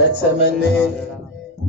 XMNA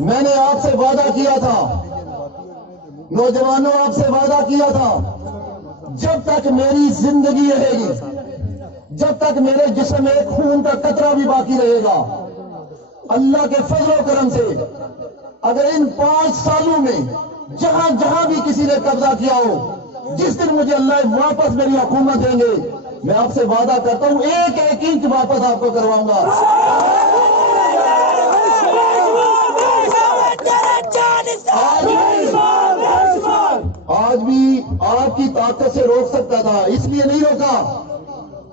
میں نے آپ سے وعدہ کیا تھا، نوجوانوں آپ سے وعدہ کیا تھا، جب تک میری زندگی رہے گی، جب تک میرے جسم میں خون کا قطرہ بھی باقی رہے گا، اللہ کے فضل و کرم سے اگر ان 5 سالوں میں جہاں جہاں بھی کسی نے قبضہ کیا ہو، جس دن مجھے اللہ واپس میری حکومت دیں گے، میں آپ سے وعدہ کرتا ہوں 1-1 انچ واپس آپ کو کرواؤں گا۔ آج بھی آپ کی طاقت سے روک سکتا تھا، اس لیے نہیں روکا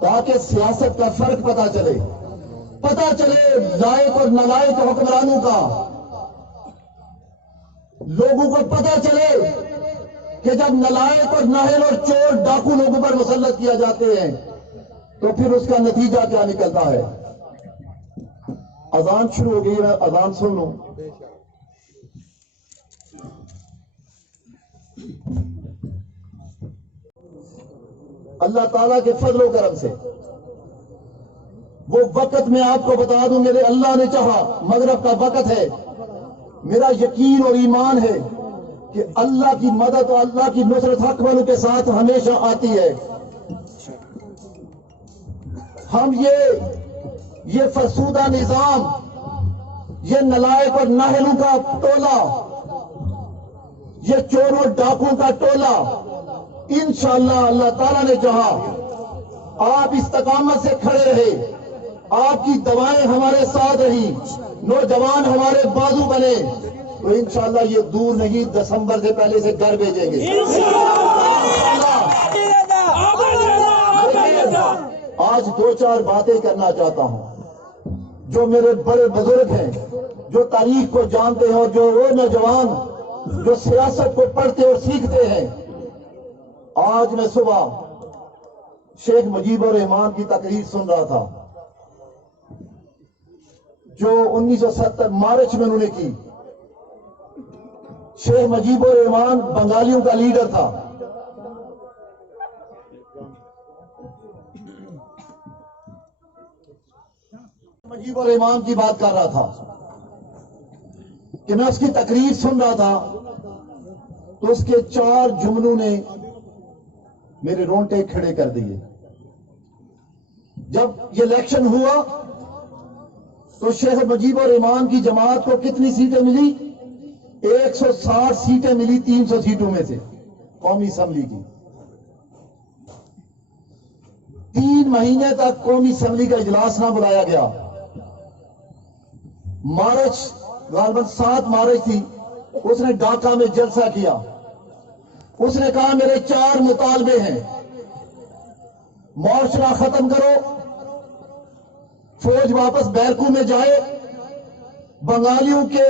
تاکہ سیاست کا فرق پتا چلے لائق اور نالائق حکمرانوں کا، لوگوں کو پتا چلے کہ جب نالائق اور نااہل اور چور ڈاکو لوگوں پر مسلط کیا جاتے ہیں تو پھر اس کا نتیجہ کیا نکلتا ہے۔ اذان شروع ہو گئی ہے، اذان سن لوں۔ اللہ تعالیٰ کے فضل و کرم سے وہ وقت میں آپ کو بتا دوں، میرے اللہ نے چاہا مغرب کا وقت ہے، میرا یقین اور ایمان ہے کہ اللہ کی مدد اور اللہ کی نصرت حق والوں کے ساتھ ہمیشہ آتی ہے۔ ہم یہ فرسودہ نظام، یہ نالائق اور نااہلوں کا ٹولہ، یہ چور اور ڈاکوں کا ٹولہ، انشاءاللہ اللہ تعالیٰ نے چاہا آپ استقامت سے کھڑے رہے، آپ کی دعائیں ہمارے ساتھ رہی، نوجوان ہمارے بازو بنے، تو انشاءاللہ یہ دور نہیں، دسمبر سے پہلے سے گھر بھیجیں گے۔ آج 2-4 باتیں کرنا چاہتا ہوں۔ جو میرے بڑے بزرگ ہیں، جو تاریخ کو جانتے ہیں، اور جو وہ نوجوان جو سیاست کو پڑھتے اور سیکھتے ہیں، آج میں صبح شیخ مجیب الرحمان کی تقریر سن رہا تھا جو 1970 مارچ میں انہوں نے کی۔ شیخ مجیب الرحمان بنگالیوں کا لیڈر تھا۔ مجیب الرحمان کی بات کر رہا تھا کہ میں اس کی تقریر سن رہا تھا تو اس کے 4 جملوں نے میرے رونٹے کھڑے کر دیے۔ جب یہ الیکشن ہوا تو شیخ مجیب الرحمان کی جماعت کو کتنی سیٹیں ملی؟ 160 سیٹیں ملی 300 سیٹوں میں سے قومی اسمبلی کی۔ 3 مہینے تک قومی اسمبلی کا اجلاس نہ بلایا گیا۔ مارچ غالباً 7 مارچ تھی، اس نے ڈھاکہ میں جلسہ کیا۔ اس نے کہا میرے 4 مطالبے ہیں، معاشرہ ختم کرو، فوج واپس بیرکو میں جائے، بنگالیوں کے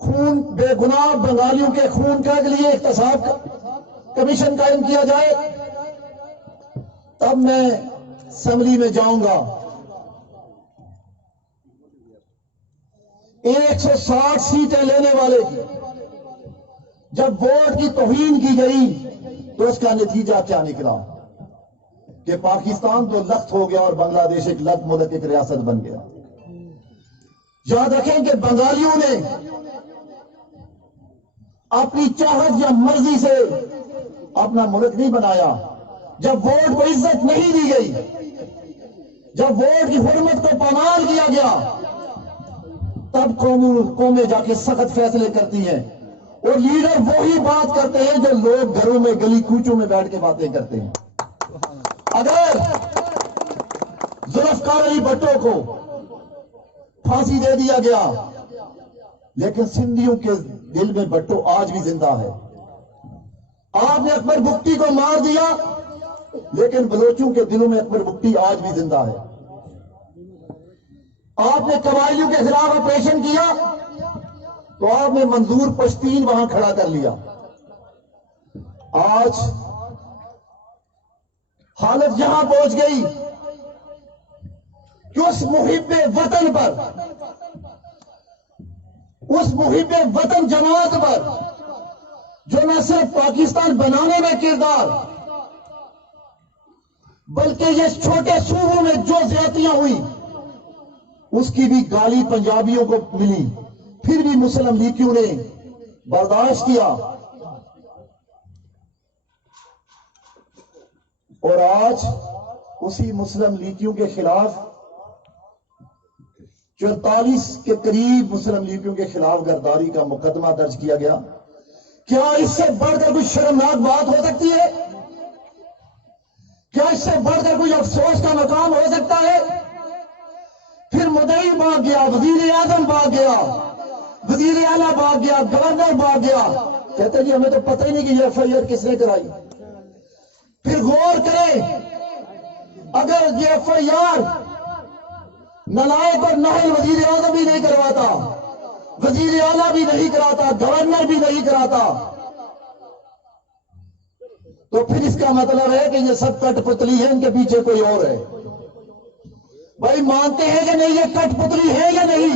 خون، بے گناہ بنگالیوں کے خون کے لیے احتساب کمیشن قائم کیا جائے، تب میں اسمبلی میں جاؤں گا۔ 160 سیٹیں لینے والے جب ووٹ کی توہین کی گئی تو اس کا نتیجہ کیا نکلا کہ پاکستان تو لخت ہو گیا اور بنگلہ دیش ایک لخت ملک، ایک ریاست بن گیا۔ یاد رکھیں کہ بنگالیوں نے اپنی چاہت یا مرضی سے اپنا ملک نہیں بنایا۔ جب ووٹ کو عزت نہیں دی گئی، جب ووٹ کی حرمت کو پامال کیا گیا، تب قومیں جا کے سخت فیصلے کرتی ہیں، اور لیڈر وہی بات کرتے ہیں جو لوگ گھروں میں گلی کوچوں میں بیٹھ کے باتیں کرتے ہیں۔ اگر ذوالفقار علی بھٹو کو پھانسی دے دیا گیا، لیکن سندھیوں کے دل میں بھٹو آج بھی زندہ ہے۔ آپ نے اکبر بگٹی کو مار دیا، لیکن بلوچوں کے دلوں میں اکبر بگٹی آج بھی زندہ ہے۔ آپ نے قبائلیوں کے خلاف آپریشن کیا تو آپ نے منظور پشتین وہاں کھڑا کر لیا۔ آج حالت یہاں پہنچ گئی کہ اس محب وطن پر، اس محب وطن جماعت پر جو نہ صرف پاکستان بنانے میں کردار، بلکہ یہ چھوٹے صوبوں میں جو زیادتیاں ہوئی اس کی بھی گالی پنجابیوں کو ملی، پھر بھی مسلم لیگیوں نے برداشت کیا، اور آج اسی مسلم لیگیوں کے خلاف 44 کے قریب مسلم لیگیوں کے خلاف غداری کا مقدمہ درج کیا گیا۔ کیا اس سے بڑھ کر کوئی شرمناک بات ہو سکتی ہے؟ کیا اس سے بڑھ کر کوئی افسوس کا مقام ہو سکتا ہے؟ پھر مدعی بھاگ گیا، وزیر اعظم بھاگ گیا، وزیر اعلیٰ بھاگ گیا، گورنر بھاگ گیا، کہتے جی ہمیں تو پتہ ہی نہیں کہ یہ ایف آئی آر کس نے کرائی۔ پھر غور کریں، اگر یہ ایف آئی آر نلائق اور نااہل وزیر اعظم بھی نہیں کرواتا، وزیر اعلیٰ بھی نہیں کراتا، گورنر بھی نہیں کراتا، تو پھر اس کا مطلب ہے کہ یہ سب کٹ پتلی ہے، ان کے پیچھے کوئی اور ہے۔ بھائی مانتے ہیں کہ نہیں یہ کٹ پتلی ہے یا نہیں؟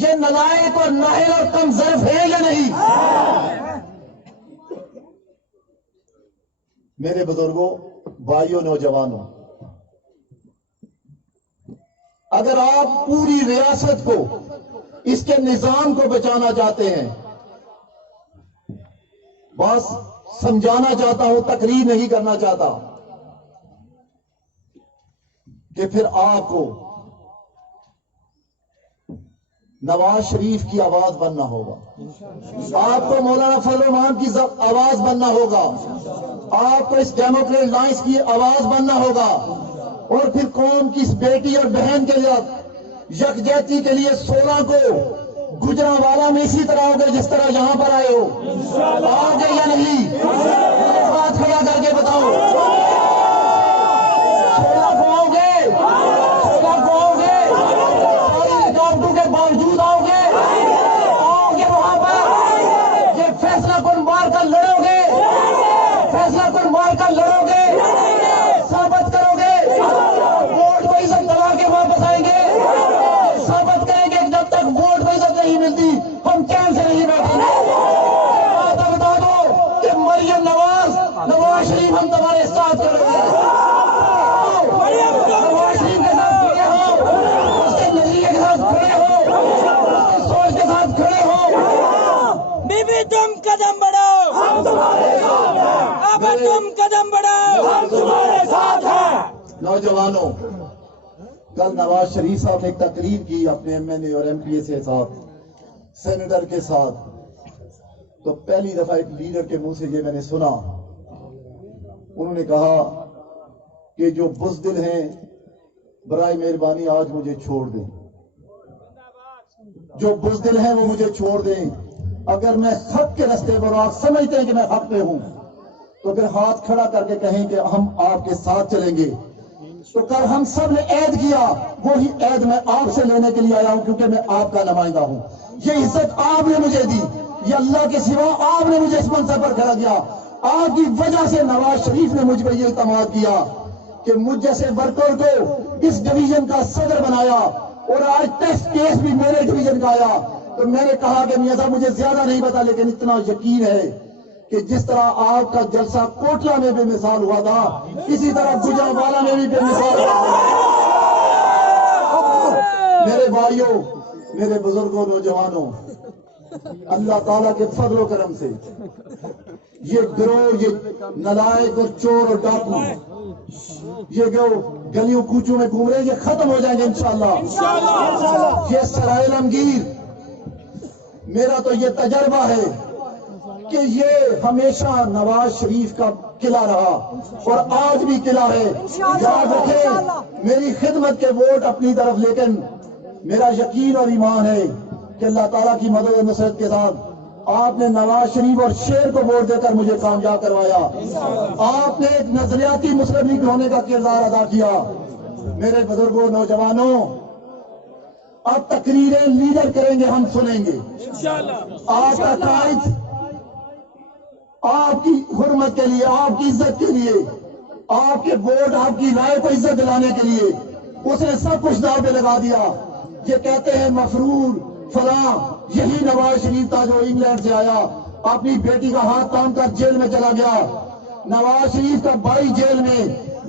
یہ نلائق اور نااہل اور کم ظرف ہے یا نہیں؟ میرے بزرگوں، بھائیوں، نوجوانوں، اگر آپ پوری ریاست کو، اس کے نظام کو بچانا چاہتے ہیں، بس سمجھانا چاہتا ہوں، تقریر نہیں کرنا چاہتا، کہ پھر آپ کو نواز شریف کی آواز بننا ہوگا، آپ کو مولانا فضل الرحمان کی آواز بننا ہوگا، آپ کو اس ڈیموکریٹ لائنس کی آواز بننا ہوگا، اور پھر قوم کی اس بیٹی اور بہن کے لیے یکجہتی کے لیے 16 کو گجرانوالہ میں اسی طرح ہوگا جس طرح یہاں پر آئے ہو، آؤ گے یا نہیں؟ بات کھڑا کر کے بتاؤ، 16 کو آؤ گے؟ 16 کو آؤ گے؟ ساری رکاوٹوں کے باوجود آؤ گے؟ آؤ گے وہاں پر؟ یہ فیصلہ کن مار کر لڑو گے؟ فیصلہ کن مار کر لڑو گے؟ ثابت کرو گے؟ ووٹ کو عزت دلا کے واپس آئیں گے؟ ثابت کریں گے کہ جب تک ووٹ کو عزت نہیں ملتی ہم چین سے نہیں بیٹھیں گے۔ بات بتا دو کہ مریم نواز شریف ہم تمہارے ساتھ کریں گے۔ نواز شریف کے ساتھ کھڑے ہو، اس کے نظریے کے ساتھ کھڑے ہو، اس کی سوچ کے ساتھ کھڑے ہو۔ بی بی تم قدم بڑھاؤ، ہم تمہارے ساتھ ہیں۔ اب تم قدم بڑھاؤ، ہم تمہارے ساتھ ہیں۔ نوجوانوں، کل نواز شریف صاحب نے ایک تقریر کی اپنے ایم این اے اور ایم پی اے کے ساتھ، سینیٹر کے ساتھ، تو پہلی دفعہ ایک لیڈر کے منہ سے یہ میں نے سنا، انہوں نے کہا کہ جو بزدل ہیں برائے مہربانی آج مجھے چھوڑ دیں، جو بزدل ہیں وہ مجھے چھوڑ دیں، اگر میں حق کے راستے پر، آپ سمجھتے ہیں کہ میں حق پہ ہوں، تو پھر ہاتھ کھڑا کر کے کہیں کہ ہم آپ کے ساتھ چلیں گے۔ تو کل ہم سب نے عہد کیا، وہی عہد میں آپ سے لینے کے لیے آیا ہوں، کیونکہ میں آپ کا نمائندہ ہوں۔ یہ عزت آپ نے مجھے دی، یہ اللہ کے سوا آپ نے مجھے اس منصب پر کھڑا کیا، آپ کی وجہ سے نواز شریف نے مجھ پر یہ اعتماد کیا کہ مجھ جیسے ورکر کو اس ڈویژن کا صدر بنایا، اور آج ٹیسٹ کیس بھی میرے ڈویژن کا آیا۔ تو میں نے کہا کہ میاں صاحب مجھے زیادہ نہیں پتا، لیکن اتنا یقین ہے کہ جس طرح آپ کا جلسہ کوٹلہ میں بے مثال ہوا تھا، اسی طرح گجرانوالہ میں بھی بے مثال ہوا۔ میرے بھائیوں، میرے بزرگوں، نوجوانوں، اللہ تعالیٰ کے فضل و کرم سے یہ گروہ، یہ نلائق اور چور اور ڈاکو، یہ جو گلیوں کوچوں میں گھوم رہے ہیں، یہ ختم ہو جائیں گے انشاءاللہ۔ یہ سرائے علمگیر، میرا تو یہ تجربہ ہے کہ یہ ہمیشہ نواز شریف کا قلعہ رہا اور آج بھی قلعہ ہے۔ یاد رکھیں، میری خدمت کے ووٹ اپنی طرف، لیکن میرا یقین اور ایمان ہے کہ اللہ تعالیٰ کی مدد و نصرت کے ساتھ آپ نے نواز شریف اور شیر کو ووٹ دے کر مجھے کامیاب کروایا۔ آپ نے ایک نظریاتی مسلم لیگ ہونے کا کردار ادا کیا۔ میرے بزرگوں، نوجوانوں، اب تقریریں لیڈر کریں گے، ہم سنیں گے۔ آپ کا قائد آپ کی حرمت کے لیے، آپ کی عزت کے لیے، آپ کے ووٹ، آپ کی رائے کو عزت دلانے کے لیے اس نے سب کچھ داؤ پہ لگا دیا۔ یہ کہتے ہیں مفرور فلاں، یہی نواز شریف تھا جو انگلینڈ سے آیا، اپنی بیٹی کا ہاتھ تھام کر جیل میں چلا گیا۔ نواز شریف کا بھائی جیل میں،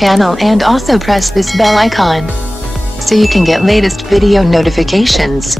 channel and also press this bell icon so you can get latest video notifications.